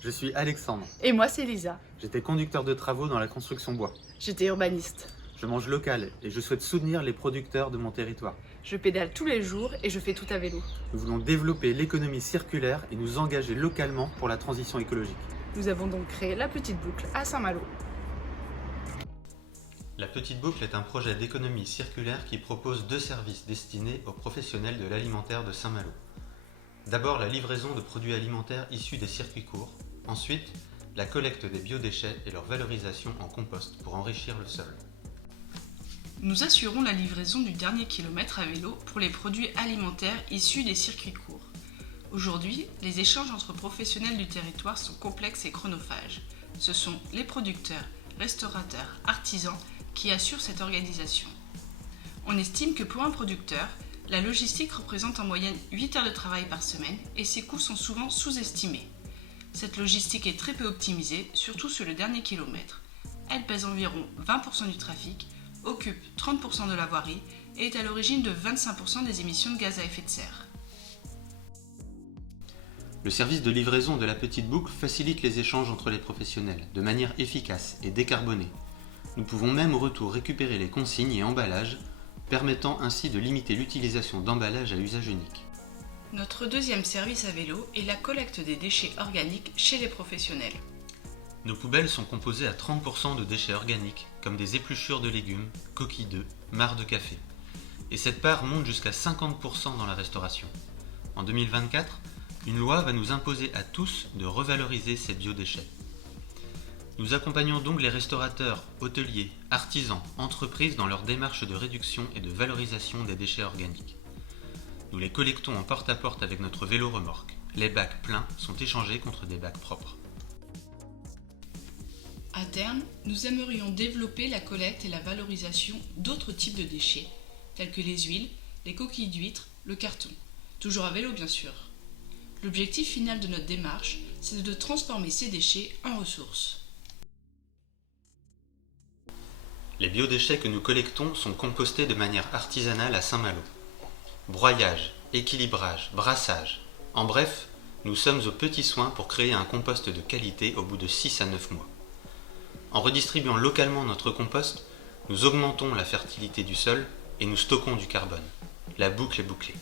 Je suis Alexandre. Et moi, c'est Lisa. J'étais conducteur de travaux dans la construction bois. J'étais urbaniste. Je mange local et je souhaite soutenir les producteurs de mon territoire. Je pédale tous les jours et je fais tout à vélo. Nous voulons développer l'économie circulaire et nous engager localement pour la transition écologique. Nous avons donc créé la Petite Boucle à Saint-Malo. La Petite Boucle est un projet d'économie circulaire qui propose 2 services destinés aux professionnels de l'alimentaire de Saint-Malo. D'abord la livraison de produits alimentaires issus des circuits courts, ensuite la collecte des biodéchets et leur valorisation en compost pour enrichir le sol. Nous assurons la livraison du dernier kilomètre à vélo pour les produits alimentaires issus des circuits courts. Aujourd'hui, les échanges entre professionnels du territoire sont complexes et chronophages. Ce sont les producteurs, restaurateurs, artisans qui assurent cette organisation. On estime que pour un producteur, la logistique représente en moyenne 8 heures de travail par semaine et ses coûts sont souvent sous-estimés. Cette logistique est très peu optimisée, surtout sur le dernier kilomètre. Elle pèse environ 20% du trafic, occupe 30% de la voirie et est à l'origine de 25% des émissions de gaz à effet de serre. Le service de livraison de la Petite Boucle facilite les échanges entre les professionnels de manière efficace et décarbonée. Nous pouvons même au retour récupérer les consignes et emballages, permettant ainsi de limiter l'utilisation d'emballages à usage unique. Notre deuxième service à vélo est la collecte des déchets organiques chez les professionnels. Nos poubelles sont composées à 30% de déchets organiques, comme des épluchures de légumes, coquilles d'œufs, marcs de café. Et cette part monte jusqu'à 50% dans la restauration. En 2024, une loi va nous imposer à tous de revaloriser ces biodéchets. Nous accompagnons donc les restaurateurs, hôteliers, artisans, entreprises dans leur démarche de réduction et de valorisation des déchets organiques. Nous les collectons en porte-à-porte avec notre vélo-remorque. Les bacs pleins sont échangés contre des bacs propres. À terme, nous aimerions développer la collecte et la valorisation d'autres types de déchets, tels que les huiles, les coquilles d'huîtres, le carton. Toujours à vélo bien sûr. L'objectif final de notre démarche, c'est de transformer ces déchets en ressources. Les biodéchets que nous collectons sont compostés de manière artisanale à Saint-Malo. Broyage, équilibrage, brassage. En bref, nous sommes aux petits soins pour créer un compost de qualité au bout de 6 à 9 mois. En redistribuant localement notre compost, nous augmentons la fertilité du sol et nous stockons du carbone. La boucle est bouclée.